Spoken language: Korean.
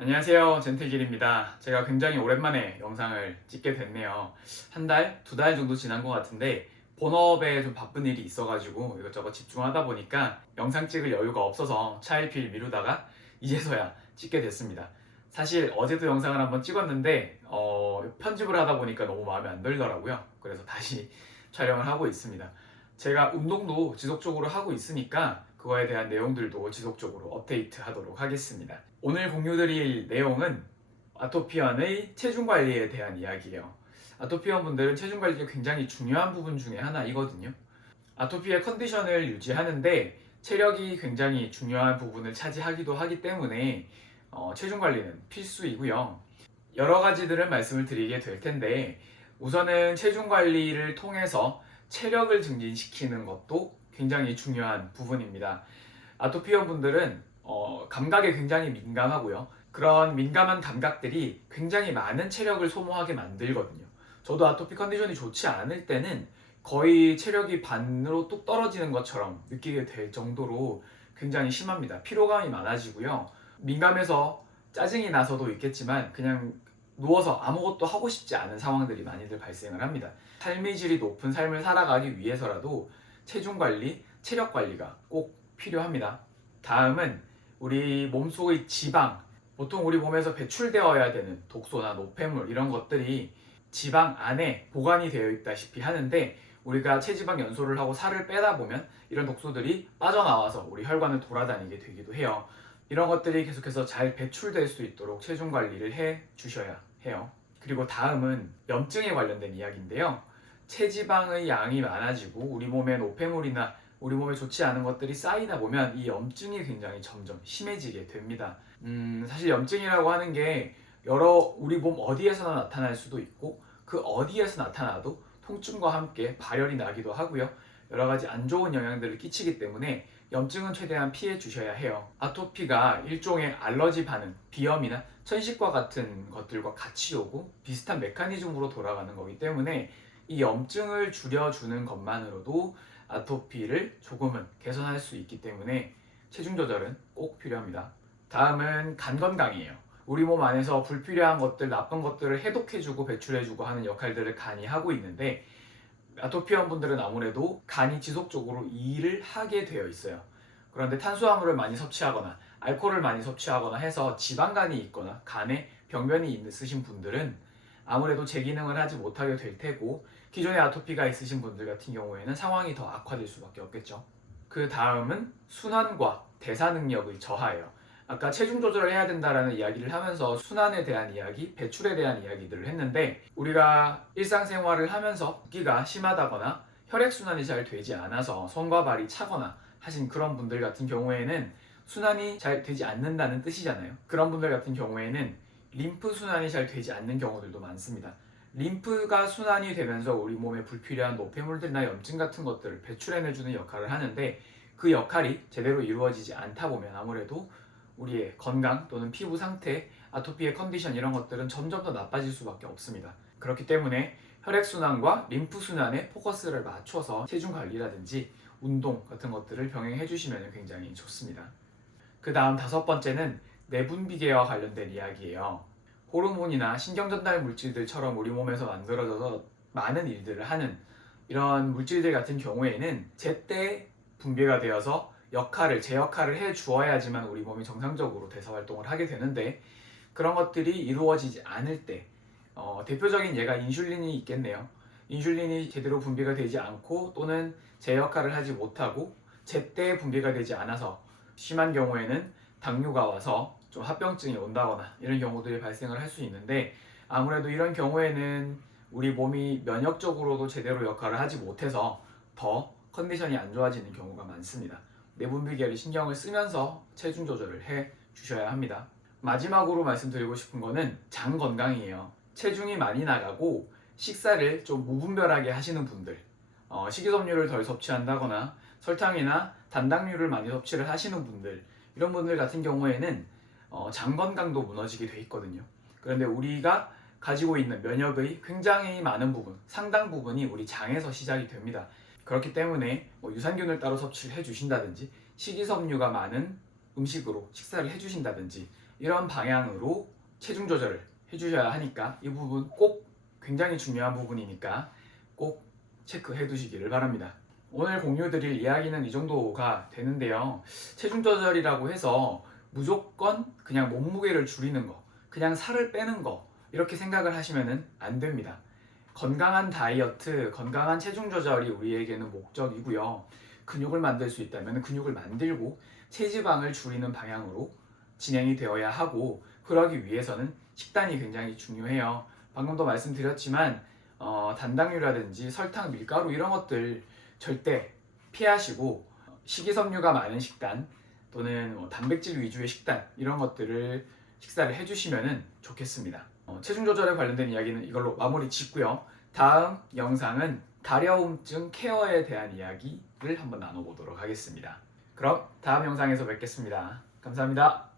안녕하세요. 젠틀길입니다. 제가 굉장히 오랜만에 영상을 찍게 됐네요. 한 달, 두 달 정도 지난 것 같은데 본업에 좀 바쁜 일이 있어가지고 이것저것 집중하다 보니까 영상 찍을 여유가 없어서 차일피일 미루다가 이제서야 찍게 됐습니다. 사실 어제도 영상을 한번 찍었는데 편집을 하다 보니까 너무 마음에 안 들더라고요. 그래서 다시 촬영을 하고 있습니다. 제가 운동도 지속적으로 하고 있으니까 그거에 대한 내용들도 지속적으로 업데이트 하도록 하겠습니다. 오늘 공유드릴 내용은 아토피언의 체중 관리에 대한 이야기예요. 아토피언 분들은 체중 관리가 굉장히 중요한 부분 중에 하나이거든요. 아토피의 컨디션을 유지하는데 체력이 굉장히 중요한 부분을 차지하기도 하기 때문에 체중 관리는 필수이고요. 여러 가지들을 말씀을 드리게 될 텐데 우선은 체중 관리를 통해서 체력을 증진시키는 것도 굉장히 중요한 부분입니다. 아토피원 분들은 감각에 굉장히 민감하고요. 그런 민감한 감각들이 굉장히 많은 체력을 소모하게 만들거든요. 저도 아토피 컨디션이 좋지 않을 때는 거의 체력이 반으로 뚝 떨어지는 것처럼 느끼게 될 정도로 굉장히 심합니다. 피로감이 많아지고요. 민감해서 짜증이 나서도 있겠지만 그냥 누워서 아무것도 하고 싶지 않은 상황들이 많이들 발생을 합니다. 삶의 질이 높은 삶을 살아가기 위해서라도 체중 관리, 체력 관리가 꼭 필요합니다. 다음은 우리 몸속의 지방, 보통 우리 몸에서 배출되어야 되는 독소나 노폐물 이런 것들이 지방 안에 보관이 되어 있다시피 하는데 우리가 체지방 연소를 하고 살을 빼다 보면 이런 독소들이 빠져나와서 우리 혈관을 돌아다니게 되기도 해요. 이런 것들이 계속해서 잘 배출될 수 있도록 체중 관리를 해 주셔야 해요. 그리고 다음은 염증에 관련된 이야기인데요. 체지방의 양이 많아지고 우리 몸에 노폐물이나 우리 몸에 좋지 않은 것들이 쌓이다 보면 이 염증이 굉장히 점점 심해지게 됩니다. 사실 염증이라고 하는 게 여러 우리 몸 어디에서나 나타날 수도 있고 그 어디에서 나타나도 통증과 함께 발열이 나기도 하고요. 여러 가지 안 좋은 영향들을 끼치기 때문에 염증은 최대한 피해 주셔야 해요. 아토피가 일종의 알러지 반응, 비염이나 천식과 같은 것들과 같이 오고 비슷한 메커니즘으로 돌아가는 거기 때문에 이 염증을 줄여주는 것만으로도 아토피를 조금은 개선할 수 있기 때문에 체중 조절은 꼭 필요합니다. 다음은 간 건강이에요. 우리 몸 안에서 불필요한 것들, 나쁜 것들을 해독해주고 배출해주고 하는 역할들을 간이 하고 있는데 아토피원 분들은 아무래도 간이 지속적으로 일을 하게 되어 있어요. 그런데 탄수화물을 많이 섭취하거나 알코올을 많이 섭취하거나 해서 지방간이 있거나 간에 병변이 있으신 분들은 아무래도 제 기능을 하지 못하게 될 테고 기존에 아토피가 있으신 분들 같은 경우에는 상황이 더 악화될 수밖에 없겠죠. 그 다음은 순환과 대사 능력의 저하예요. 아까 체중 조절을 해야 된다라는 이야기를 하면서 순환에 대한 이야기, 배출에 대한 이야기들을 했는데 우리가 일상생활을 하면서 붓기가 심하다거나 혈액순환이 잘 되지 않아서 손과 발이 차거나 하신 그런 분들 같은 경우에는 순환이 잘 되지 않는다는 뜻이잖아요. 그런 분들 같은 경우에는 림프 순환이 잘 되지 않는 경우들도 많습니다. 림프가 순환이 되면서 우리 몸에 불필요한 노폐물들이나 염증 같은 것들을 배출해내주는 역할을 하는데 그 역할이 제대로 이루어지지 않다 보면 아무래도 우리의 건강 또는 피부 상태, 아토피의 컨디션 이런 것들은 점점 더 나빠질 수밖에 없습니다. 그렇기 때문에 혈액순환과 림프순환에 포커스를 맞춰서 체중 관리라든지 운동 같은 것들을 병행해 주시면 굉장히 좋습니다. 그 다음 다섯 번째는 내분비계와 관련된 이야기예요. 호르몬이나 신경전달 물질들처럼 우리 몸에서 만들어져서 많은 일들을 하는 이런 물질들 같은 경우에는 제때 분비가 되어서 제 역할을 해 주어야지만 우리 몸이 정상적으로 대사 활동을 하게 되는데 그런 것들이 이루어지지 않을 때 대표적인 예가 인슐린이 있겠네요. 인슐린이 제대로 분비가 되지 않고 또는 제 역할을 하지 못하고 제때 분비가 되지 않아서 심한 경우에는 당뇨가 와서 좀 합병증이 온다거나 이런 경우들이 발생을 할 수 있는데 아무래도 이런 경우에는 우리 몸이 면역적으로도 제대로 역할을 하지 못해서 더 컨디션이 안 좋아지는 경우가 많습니다. 내분비계를 신경을 쓰면서 체중 조절을 해 주셔야 합니다. 마지막으로 말씀드리고 싶은 거는 장 건강이에요. 체중이 많이 나가고 식사를 좀 무분별하게 하시는 분들, 식이섬유를 덜 섭취한다거나 설탕이나 단당류를 많이 섭취를 하시는 분들, 이런 분들 같은 경우에는 장 건강도 무너지게 돼 있거든요. 그런데 우리가 가지고 있는 면역의 굉장히 많은 부분, 상당 부분이 우리 장에서 시작이 됩니다. 그렇기 때문에 유산균을 따로 섭취를 해주신다든지 식이섬유가 많은 음식으로 식사를 해주신다든지 이런 방향으로 체중 조절을 해주셔야 하니까 이 부분 꼭 굉장히 중요한 부분이니까 꼭 체크해 두시기를 바랍니다. 오늘 공유드릴 이야기는 이 정도가 되는데요. 체중 조절이라고 해서 무조건 그냥 몸무게를 줄이는 거, 그냥 살을 빼는 거 이렇게 생각을 하시면 안 됩니다. 건강한 다이어트, 건강한 체중 조절이 우리에게는 목적이고요. 근육을 만들 수 있다면 근육을 만들고 체지방을 줄이는 방향으로 진행이 되어야 하고, 그러기 위해서는 식단이 굉장히 중요해요. 방금도 말씀드렸지만 단당류라든지 설탕, 밀가루 이런 것들 절대 피하시고 식이섬유가 많은 식단 또는 단백질 위주의 식단 이런 것들을 식사를 해주시면 좋겠습니다. 체중 조절에 관련된 이야기는 이걸로 마무리 짓고요. 다음 영상은 가려움증 케어에 대한 이야기를 한번 나눠보도록 하겠습니다. 그럼 다음 영상에서 뵙겠습니다. 감사합니다.